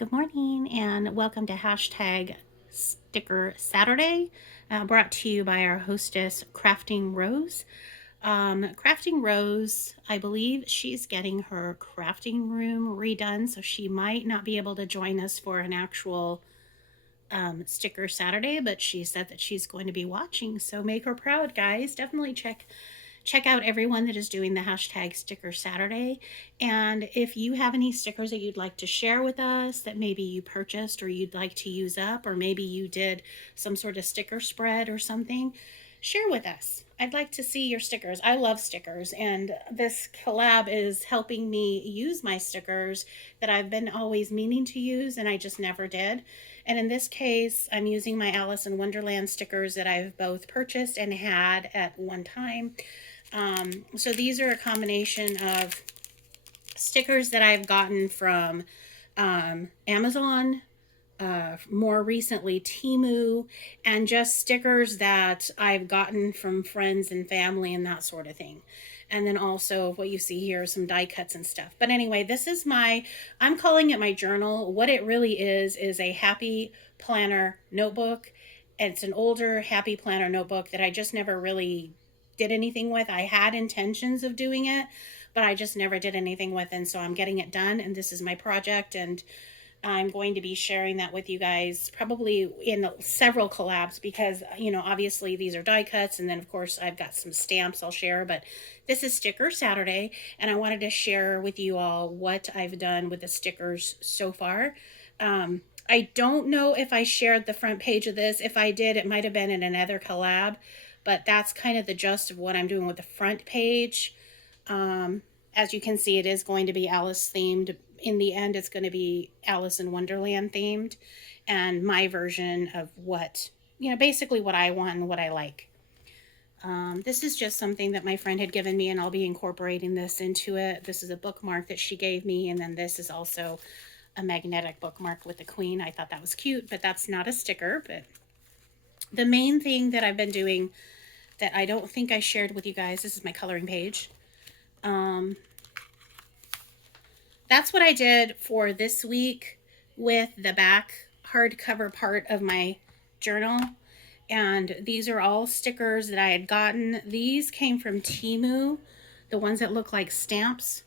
Good morning and welcome to hashtag Sticker Saturday, brought to you by our hostess, Crafting Rose. Crafting Rose, I believe she's getting her crafting room redone, so she might not be able to join us for an actual Sticker Saturday, but she said that she's going to be watching, so make her proud, guys. Definitely check out everyone that is doing the hashtag Sticker Saturday. And if you have any stickers that you'd like to share with us that maybe you purchased or you'd like to use up, or maybe you did some sort of sticker spread or something, share with us. I'd like to see your stickers. I love stickers, and this collab is helping me use my stickers that I've been always meaning to use and I just never did. And in this case, I'm using my Alice in Wonderland stickers that I've both purchased and had at one time. So these are a combination of stickers that I've gotten from Amazon, more recently TEMU, and just stickers that I've gotten from friends and family and that sort of thing. And then also what you see here, some die cuts and stuff. But anyway, this is I'm calling it my journal. What it really is a happy planner notebook. It's an older happy planner notebook that I just never really did anything with. I had intentions of doing it, but I just never did anything with it. And so I'm getting it done, and this is my project, and I'm going to be sharing that with you guys probably in several collabs because, obviously these are die cuts. And then, of course, I've got some stamps I'll share. But this is Sticker Saturday, and I wanted to share with you all what I've done with the stickers so far. I don't know if I shared the front page of this. If I did, it might have been in another collab. But that's kind of the gist of what I'm doing with the front page. As you can see, it is going to be Alice themed. In the end, it's going to be Alice in Wonderland themed, and my version of what, basically what I want and what I like. This is just something that my friend had given me, and I'll be incorporating this into it. This is a bookmark that she gave me, and then this is also a magnetic bookmark with the queen. I thought that was cute, but that's not a sticker. But the main thing that I've been doing that I don't think I shared with you guys, this is my coloring page. That's what I did for this week with the back hardcover part of my journal. And these are all stickers that I had gotten. These came from TEMU, the ones that look like stamps.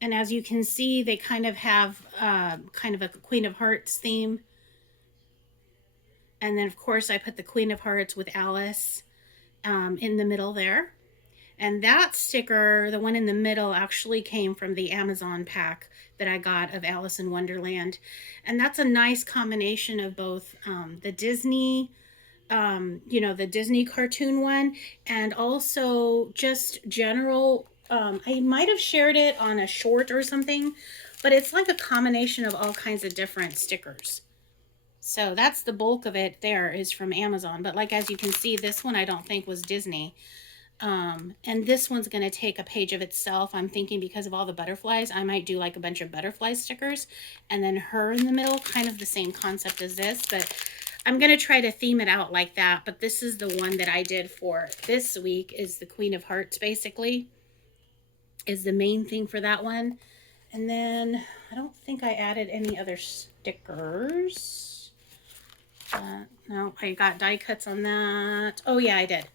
And as you can see, they kind of have kind of a Queen of Hearts theme. And then, of course, I put the Queen of Hearts with Alice in the middle there. And that sticker, the one in the middle, actually came from the Amazon pack that I got of Alice in Wonderland. And that's a nice combination of both the Disney, the Disney cartoon one, and also just general. I might have shared it on a short or something, but it's like a combination of all kinds of different stickers. So that's the bulk of it there is from Amazon. But like, as you can see, this one I don't think was Disney. And this one's going to take a page of itself. I'm thinking because of all the butterflies, I might do like a bunch of butterfly stickers and then her in the middle, kind of the same concept as this, but I'm going to try to theme it out like that. But this is the one that I did for this week, is the Queen of Hearts, basically, is the main thing for that one. And then I don't think I added any other stickers. No, I got die cuts on that. Oh yeah, I did.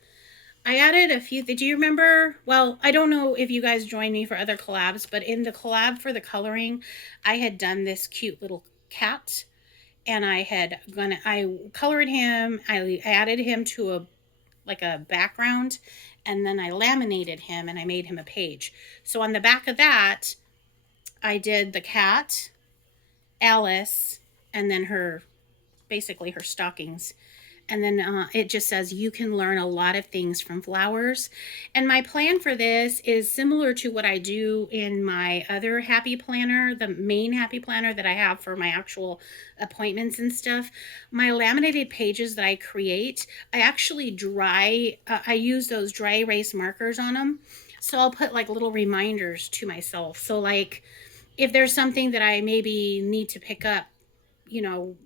I added a few. Do you remember? Well, I don't know if you guys joined me for other collabs, but in the collab for the coloring, I had done this cute little cat, and I colored him. I added him to a background, and then I laminated him and I made him a page. So on the back of that, I did the cat, Alice, and then basically her stockings. And then it just says you can learn a lot of things from flowers. And my plan for this is similar to what I do in my other happy planner, the main happy planner that I have for my actual appointments and stuff. My laminated pages that I create, I actually I use those dry erase markers on them. So I'll put like little reminders to myself. So like if there's something that I maybe need to pick up, you know,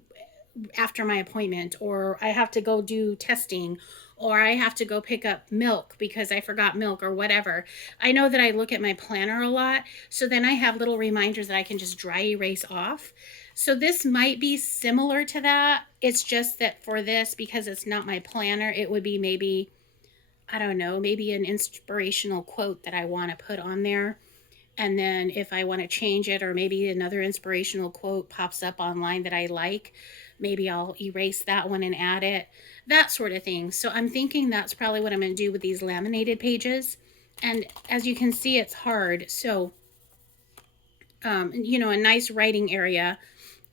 after my appointment, or I have to go do testing, or I have to go pick up milk because I forgot milk or whatever. I know that I look at my planner a lot, so then I have little reminders that I can just dry erase off. So this might be similar to that. It's just that for this, because it's not my planner, it would be maybe, I don't know, maybe an inspirational quote that I want to put on there. And then if I want to change it, or maybe another inspirational quote pops up online that I like, maybe I'll erase that one and add it, that sort of thing. So I'm thinking that's probably what I'm going to do with these laminated pages. And as you can see, it's hard. So, a nice writing area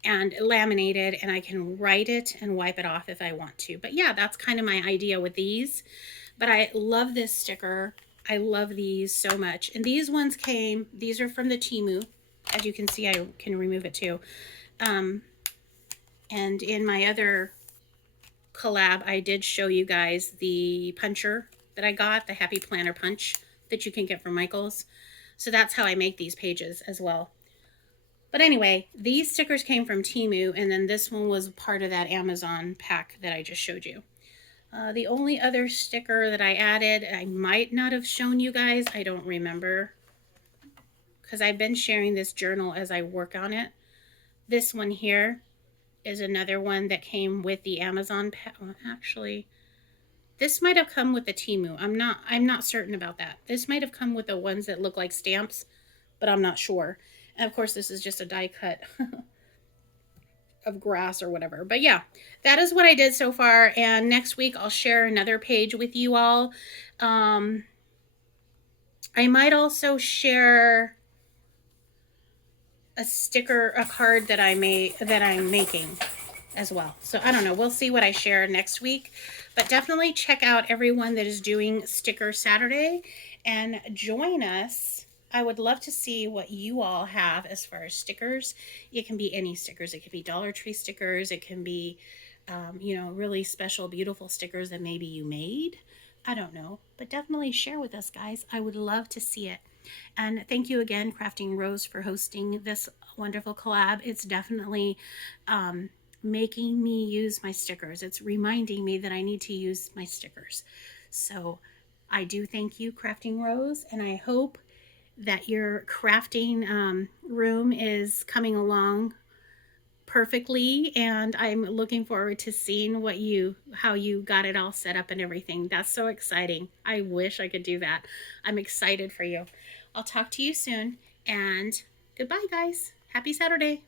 and laminated, and I can write it and wipe it off if I want to. But yeah, that's kind of my idea with these. But I love this sticker. I love these so much. And these ones these are from the TEMU. As you can see, I can remove it too. And in my other collab, I did show you guys the puncher that I got, the Happy Planner punch that you can get from Michael's. So that's how I make these pages as well. But anyway, these stickers came from TEMU, and then this one was part of that Amazon pack that I just showed you. The only other sticker that I added, I might not have shown you guys, I don't remember, because I've been sharing this journal as I work on it. This one here is another one that came with the Amazon pack. Well, actually, this might have come with the TEMU. I'm not certain about that. This might have come with the ones that look like stamps, but I'm not sure. And of course, this is just a die cut of grass or whatever. But yeah, that is what I did so far. And next week I'll share another page with you all. I might also share a card that I'm making as well. So I don't know. We'll see what I share next week. But definitely check out everyone that is doing Sticker Saturday and join us. I would love to see what you all have as far as stickers. It can be any stickers. It could be Dollar Tree stickers. It can be, really special, beautiful stickers that maybe you made. I don't know. But definitely share with us, guys. I would love to see it. And thank you again, Crafting Rose, for hosting this wonderful collab. It's definitely making me use my stickers. It's reminding me that I need to use my stickers. So I do thank you, Crafting Rose, and I hope that your crafting room is coming along perfectly, and I'm looking forward to seeing how you got it all set up and everything. That's so exciting. I wish I could do that. I'm excited for you. I'll talk to you soon, and goodbye, guys. Happy Saturday.